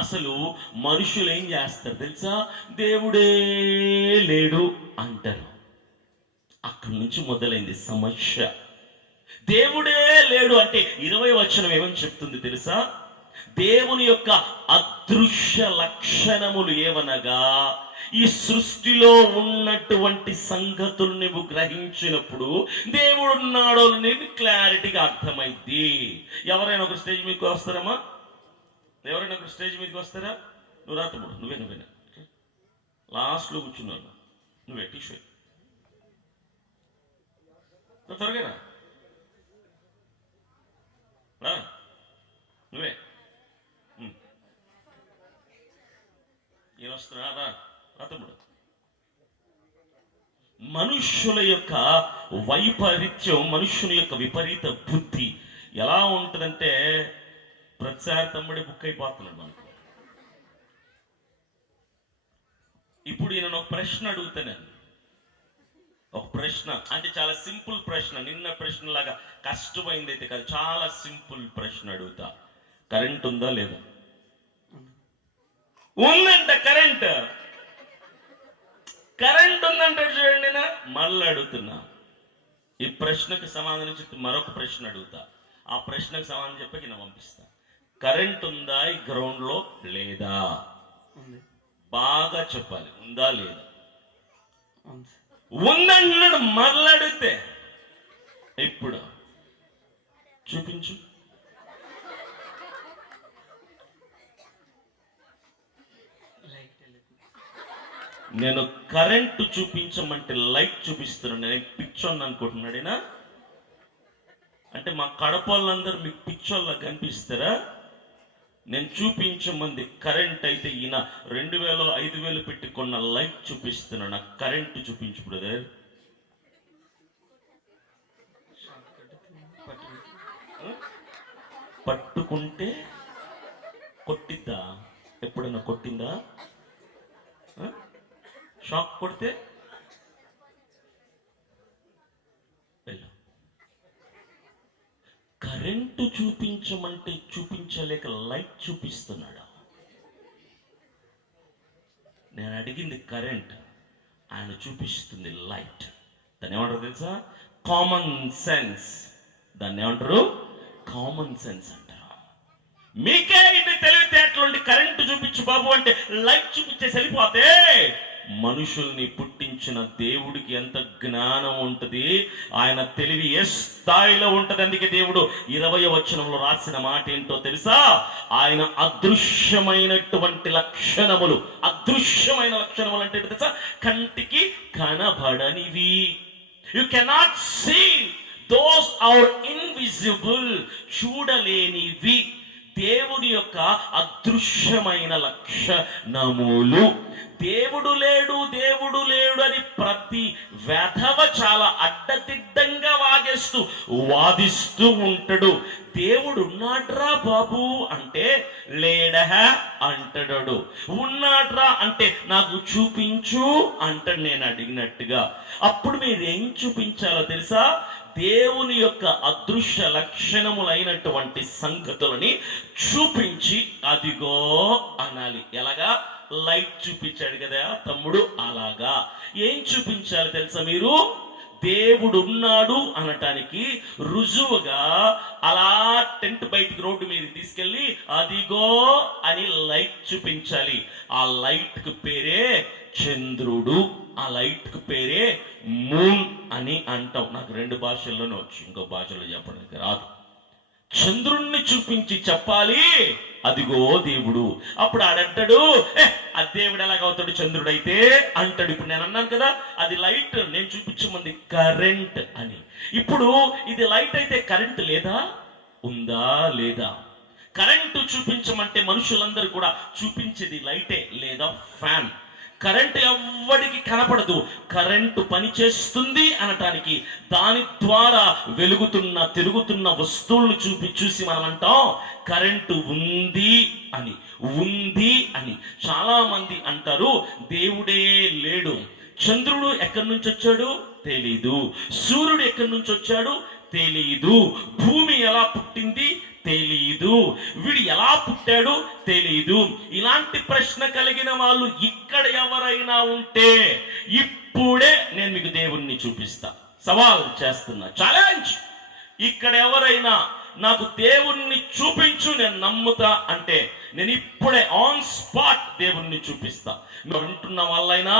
అసలు మనుషులు ఏం చేస్తారు తెలుసా? దేవుడే లేడు అంటారు. అక్కడి నుంచి మొదలైంది సమస్య. దేవుడే లేడు అంటే 20వ వచనం ఏమని చెప్తుంది తెలుసా? దేవుని యొక్క అదృశ్య లక్షణములు ఏవనగా, ఈ సృష్టిలో ఉన్నటువంటి సంగతులు నువ్వు గ్రహించినప్పుడు దేవుడు ఉన్నాడో నీకు క్లారిటీగా అర్థమైంది. ఎవరైనా ఒక స్టేజ్ మీదకి వస్తారమ్మా? ఎవరైనా ఒక స్టేజ్ మీదకి వస్తారా? నువ్వు రా తమ్ముడు, నువ్వేనా లాస్ట్లో కూర్చున్నాను, నువ్వే టీషర్ట్ త్వరగా రా, నువ్వే ఈయన వస్తున్నా, రా తమ్ముడు. మనుష్యుల యొక్క వైపరీత్యం, మనుష్యుని యొక్క విపరీత బుద్ధి ఎలా ఉంటుందంటే, ప్రతిసారి తమ్ముడే బుక్ అయిపోతున్నాడు మనకు. ఇప్పుడు ఈయన ఒక ప్రశ్న అడుగుతాను, ఒక ప్రశ్న అంటే చాలా సింపుల్ ప్రశ్న, నిన్న ప్రశ్న లాగా కష్టమైంది అయితే కాదు, చాలా సింపుల్ ప్రశ్న అడుగుతా. కరెంట్ ఉందా లేదా? ఉందంట. కరెంట్ ఉందంటాడు చూడండి. మళ్ళీ అడుగుతున్నా, ఈ ప్రశ్నకు సమాధానం చెప్పి మరొక ప్రశ్న అడుగుతా. ఆ ప్రశ్నకు సమాధానం చెప్పి నేను పంపిస్తా. కరెంట్ ఉందా ఈ గ్రౌండ్ లో? లేదా? బాగా చెప్పాలి, ఉందా లేదా? ఉందంటున్నాడు. మళ్ళీ అడిగితే ఇప్పుడు చూపించు. నేను కరెంటు చూపించమంటే లైట్ చూపిస్తున్నాను. నేను పిచ్చోన్ని అనుకుంటున్నాడేనా? అంటే మా కడపళ్ళందరూ మీకు పిచ్చోళ్ళ కనిపిస్తారా? నేను చూపించమంది కరెంట్ అయితే ఈయన 2000 5000 పెట్టి కొన్న లైట్ చూపిస్తున్నాడు. నాకు కరెంటు చూపించు బ్రదర్. పట్టుకుంటే కొట్టిద్దా? ఎప్పుడన్నా కొట్టిందా? షాక్ కొడితే వెళ్ళు. కరెంటు చూపించమంటే చూపించలేక లైట్ చూపిస్తున్నాడు. నేను అడిగింది కరెంట్, ఆయన చూపిస్తుంది లైట్. దాన్ని ఏమంటారు తెలుసా? Common sense. దాన్ని ఏమంటారు? కామన్ సెన్స్ అంటారు. మీకే ఇది తెలివితేటలుండి కరెంటు చూపించు బాబు అంటే లైట్ చూపించేసి వెళ్ళిపోతే, మనుషుల్ని పుట్టించిన దేవుడికి ఎంత జ్ఞానం ఉంటుంది, ఆయన తెలివి ఏ స్థాయిలో ఉంటుంది. అందుకే దేవుడు 20వ వచనంలో రాసిన మాట ఏంటో తెలుసా? ఆయన అదృశ్యమైనటువంటి లక్షణములు. అదృశ్యమైన లక్షణములు అంటే తెలుసా? కంటికి కనబడనివి. You cannot see, those are invisible. చూడలేనివి దేవుని యొక్క అదృశ్యమైన లక్షణములు. దేవుడు లేడు అని ప్రతి వెధవ చాలా అడ్డదిడ్డంగా వాదిస్తూ ఉంటాడు. దేవుడు ఉన్నాడ్రా బాబు అంటే లేడా అంటాడు. ఉన్నాడ్రా అంటే నాకు చూపించు అంటాడు నేను అడిగినట్టుగా. అప్పుడు మీరు ఏం చూపించాలో తెలుసా? దేవుని యొక్క అదృశ్య లక్షణములైనటువంటి సంగతులని చూపించి అదిగో అనాలి. ఎలాగా? లైట్ చూపించాడు కదా తమ్ముడు, అలాగా. ఏం చూపించాలి తెలుసా మీరు? దేవుడు ఉన్నాడు అనటానికి రుజువుగా అలా టెంట్ బయటికి రోడ్డు మీద తీసుకెళ్ళి అదిగో అని లైట్ చూపించాలి. ఆ లైట్ కు పేరే చంద్రుడు, ఆ లైట్ కు పేరే మూన్ అని అంటాం. నాకు 2 భాషల్లోనే వచ్చు, ఇంకో భాషలో చెప్పడానికి రాదు. చంద్రుణ్ణి చూపించి చెప్పాలి అదిగో దేవుడు. అప్పుడు ఆడంటాడు, అది దేవుడు ఎలాగవుతాడు చంద్రుడైతే అంటాడు. ఇప్పుడు నేను అన్నాను కదా అది లైట్, నేను చూపించమంది కరెంట్ అని. ఇప్పుడు ఇది లైట్ అయితే కరెంట్ లేదా? ఉందా లేదా? కరెంటు చూపించమంటే మనుషులందరూ కూడా చూపించేది లైటే లేదా ఫ్యాన్. కరెంటు ఎవ్వడికి కనపడదు. కరెంటు పనిచేస్తుంది అనటానికి దాని ద్వారా తిరుగుతున్న వస్తువులను చూసి మనం అంటాం కరెంటు ఉంది అని. చాలా మంది అంటారు దేవుడే లేడు. చంద్రుడు ఎక్కడి నుంచి వచ్చాడు తెలీదు. సూర్యుడు ఎక్కడి నుంచి వచ్చాడు తెలీదు. భూమి ఎలా పుట్టింది తెలీదు. వీడు ఎలా పుట్టాడు తెలీదు. ఇలాంటి ప్రశ్న కలిగిన వాళ్ళు ఇక్కడ ఎవరైనా ఉంటే ఇప్పుడే నేను మీకు దేవుణ్ణి చూపిస్తా. సవాల్ చేస్తున్నా, ఛాలెంజ్. ఇక్కడ ఎవరైనా నాకు దేవుణ్ణి చూపించు, నేను నమ్ముతా అంటే నేను ఇప్పుడే ఆన్ స్పాట్ దేవుణ్ణి చూపిస్తా. మీరు వింటున్న వాళ్ళైనా,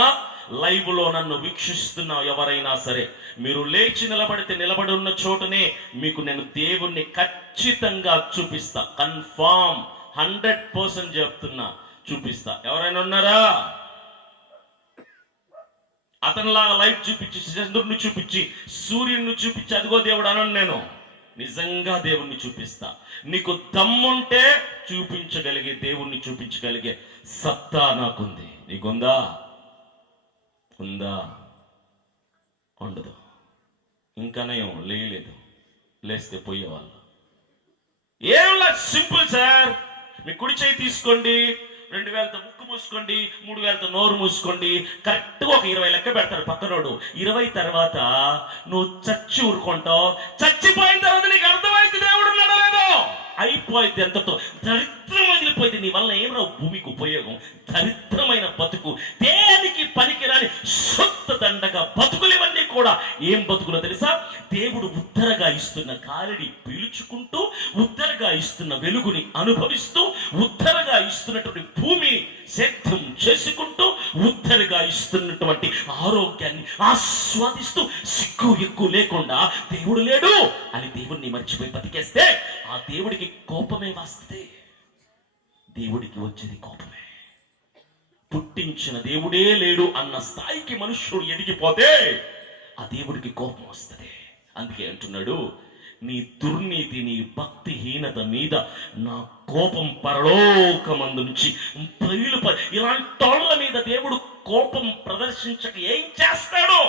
లైవ్ లో నన్ను వీక్షిస్తున్న ఎవరైనా సరే, మీరు లేచి నిలబడితే నిలబడి ఉన్న చోటనే మీకు నేను దేవుణ్ణి ఖచ్చితంగా చూపిస్తా. కన్ఫామ్ 100% చెప్తున్నా, చూపిస్తా. ఎవరైనా ఉన్నారా? అతనిలాగా లైట్ చూపించి, చంద్రుడిని చూపించి, సూర్యుడిని చూపించి అదిగో దేవుడు అనను. నేను నిజంగా దేవుణ్ణి చూపిస్తా. నీకు దమ్ముంటే చూపించగలిగే, దేవుణ్ణి చూపించగలిగే సత్తా నాకుంది. నీకుందా? ఉందా? ఉండదు. ఇంకానేం లేదు. లేస్తే పోయేవాళ్ళు. ఏంలా సింపుల్ సార్. మీ కుడి చేయి తీసుకోండి, 2000తో ముక్కు మూసుకోండి, 3000తో నోరు మూసుకోండి. కరెక్ట్గా ఒక 20 లెక్క పెడతాడు పక్కనోడు. 20 తర్వాత నువ్వు చచ్చి ఊరుకుంటావు. చచ్చిపోయిన తర్వాత నీకు అర్థమైంది దేవుడు ఉన్నాడో లేదో. అయిపోయింది. ఎంతతో దరిద్రం వదిలిపోయింది. నీ వల్ల ఏమరా భూమికి ఉపయోగం? దరిద్రమైన బతుకు, దేనికి పనికిరాని సొంత దండగా బతుకులు. ఇవన్నీ కూడా ఏం బతుకులో తెలుసా? దేవుడు ఉత్తరగా ఇస్తున్న గాలిని పీల్చుకుంటూ, ఉత్తరగా ఇస్తున్న వెలుగుని అనుభవిస్తూ, ఉత్తరగా ఇస్తున్నటువంటి భూమిని సేద్యం చేసుకుంటూ, ఉత్తరగా ఇస్తున్నటువంటి ఆరోగ్యాన్ని ఆస్వాదిస్తూ, సిగ్గు ఎక్కువ లేకుండా దేవుడు లేడు అని దేవుడిని మర్చిపోయి బతికేస్తే ఆ దేవుడికి కోపమే వస్తుంది. దేవుడికి వచ్చేది కోపమే. పుట్టించిన దేవుడే లేడు అన్న స్థాయికి మనుష్యుడు ఎదిగిపోతే ఆ దేవుడికి కోపం వస్తుంది. అందుకే అంటున్నాడు, నీ దుర్నీతి, నీ భక్తిహీనత మీద నా కోపం పరలోకమందు నుంచి బయలుపడి. ఇలాంటి వాళ్ళ మీద దేవుడు కోపం ప్రదర్శించక ఏం చేస్తాడో